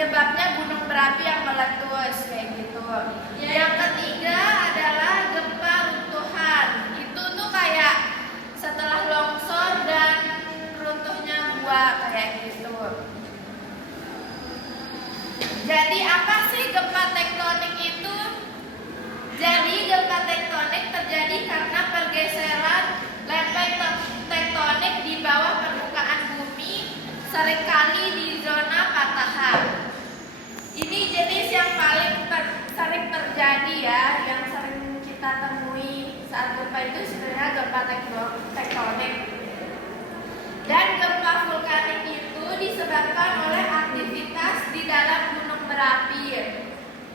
penyebabnya gunung berapi yang meletus kayak gitu. Yang ketiga adalah gempa runtuhan. Itu tuh kayak setelah longsor dan runtuhnya gua kayak gitu. Jadi apa sih gempa tektonik itu? Jadi gempa tektonik terjadi karena pergeseran lempeng tektonik di bawah permukaan bumi, seringkali di zona patahan. Ini jenis yang paling sering terjadi ya, yang sering kita temui saat gempa itu sebenarnya gempa tektonik. Dan gempa vulkanik itu disebabkan oleh aktivitas di dalam gunung berapi,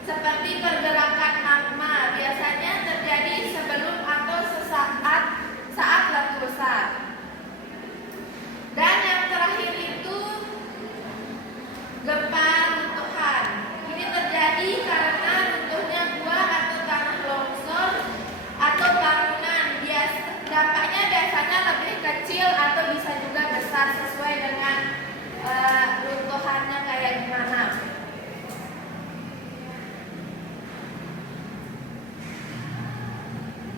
seperti pergerakan magma, biasanya terjadi sebelum atau sesaat saat letusan. Dan yang terakhir itu gempa runtuhan. Ini terjadi karena runtuhnya gua atau tanah longsor atau bangunan. Dampaknya biasanya lebih kecil atau bisa juga besar sesuai dengan runtuhannya kayak gimana.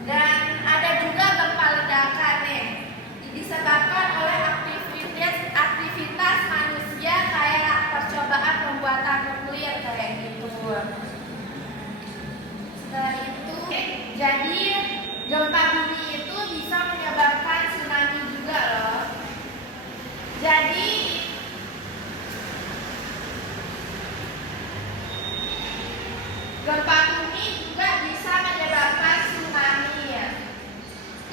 Dan ada juga gempa ledakan nih, disebabkan oleh aktivitas manusia kayak percobaan pembuatan nuklir kayak gitu. Setelah itu, jadi gempa bumi itu bisa menyebabkan tsunami juga loh. Jadi gempa bumi juga bisa menyebabkan tsunami ya.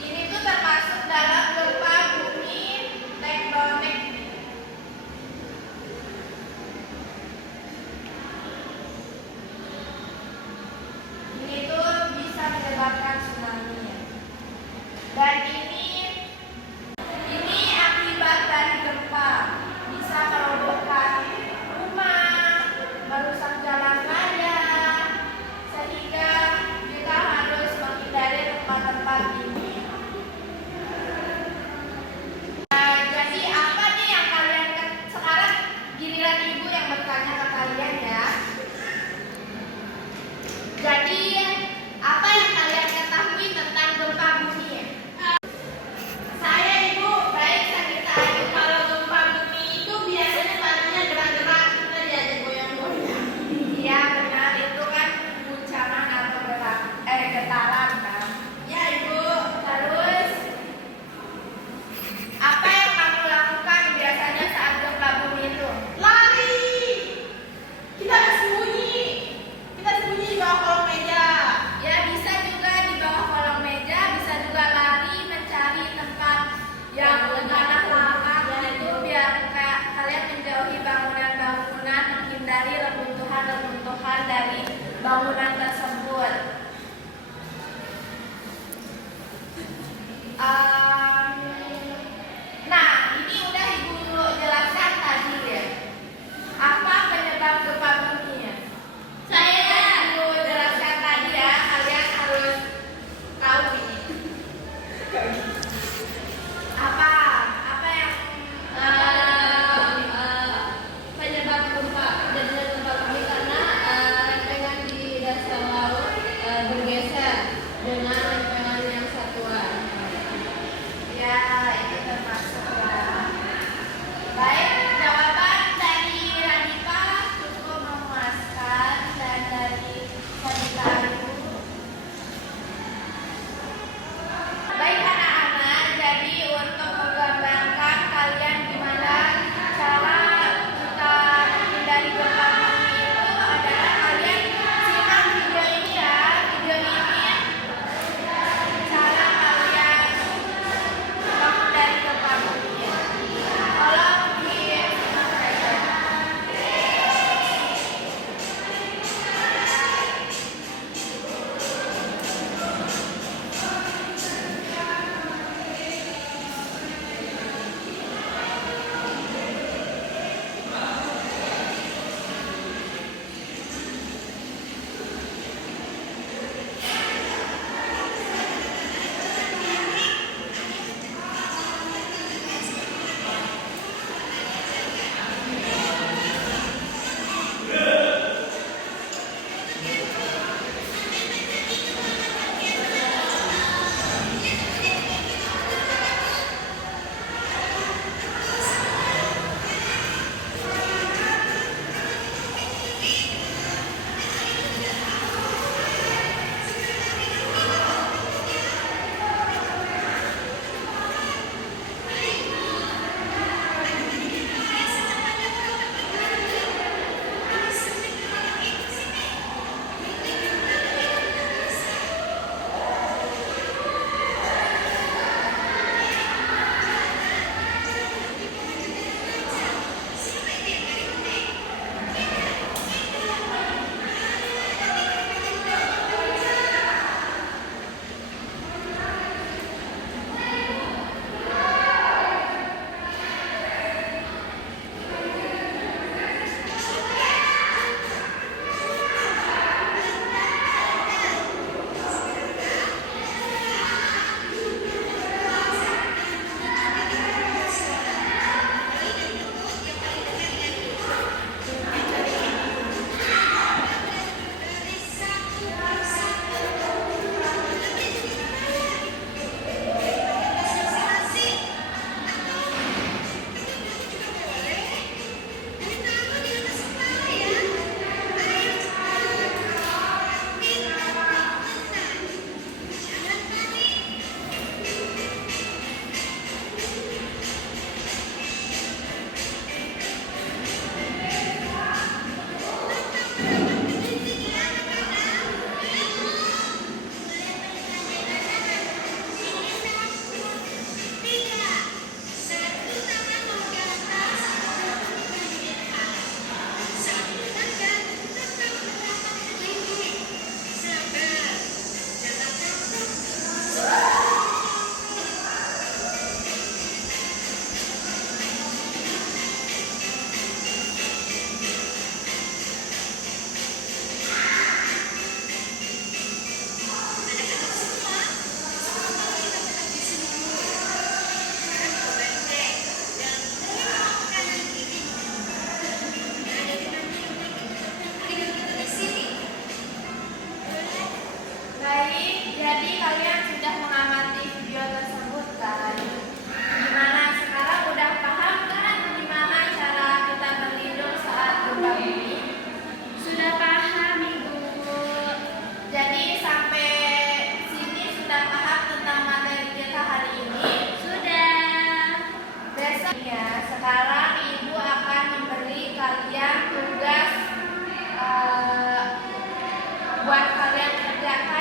Ini tuh termasuk dalam gempa bumi tektonik. Ini tuh bisa menyebabkan tsunami ya. Dan ini akibat dari gempa, bisa merobohkan rumah, merusak jalan raya, buat kalian kerjakan.